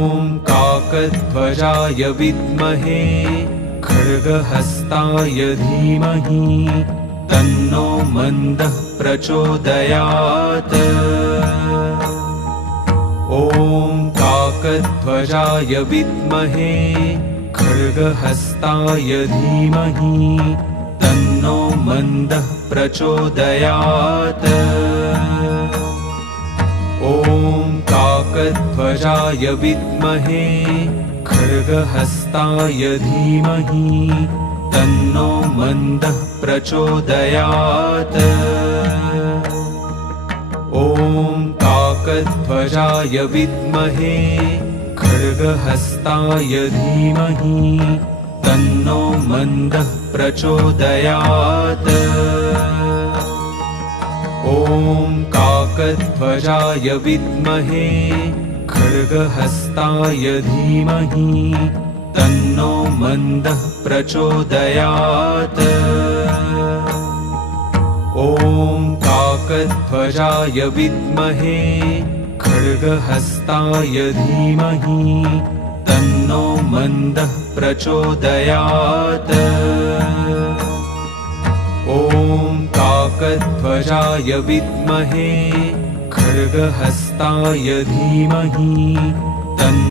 ॐ काकध्वजाय विद्महे खड्गहस्ताय धीमहि तन्नो मन्दः प्रचोदयात्। ॐ काकध्वजाय विद्महे खड्गहस्ताय धीमहि तन्नो मन्दः प्रचोदयात्। ॐ काकध्वजाय विद्महे खड्गहस्ताय धीमहि तन्नो मन्दः प्रचोदयात्। ॐ काकध्वजाय विद्महे खड्गहस्ताय धीमहि तन्नो मन्दः प्रचोदयात्। ॐ काकध्वजाय विद्महे खड्गहस्ताय धीमहि तन्नो मन्दः प्रचोदयात्। ॐ काकध्वजाय विद्महे खड्गहस्ताय धीमहि तन्नो मन्दः प्रचोदयात्। ॐ काकध्वजाय विद्महे खड्गहस्ताय धीमहि तन्नो